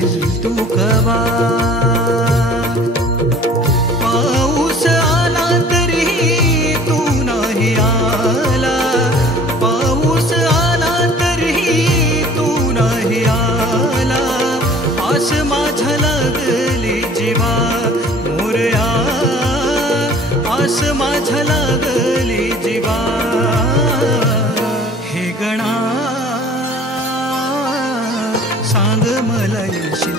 येशील तू कवा. पाऊस आला तरी तू नाही आला, पाऊस आला तरी तू नाही आला. आस माझ्या लागली जीवा मोरया, आस माझ्या लागली जीवा. हे गणा सांग मला येशील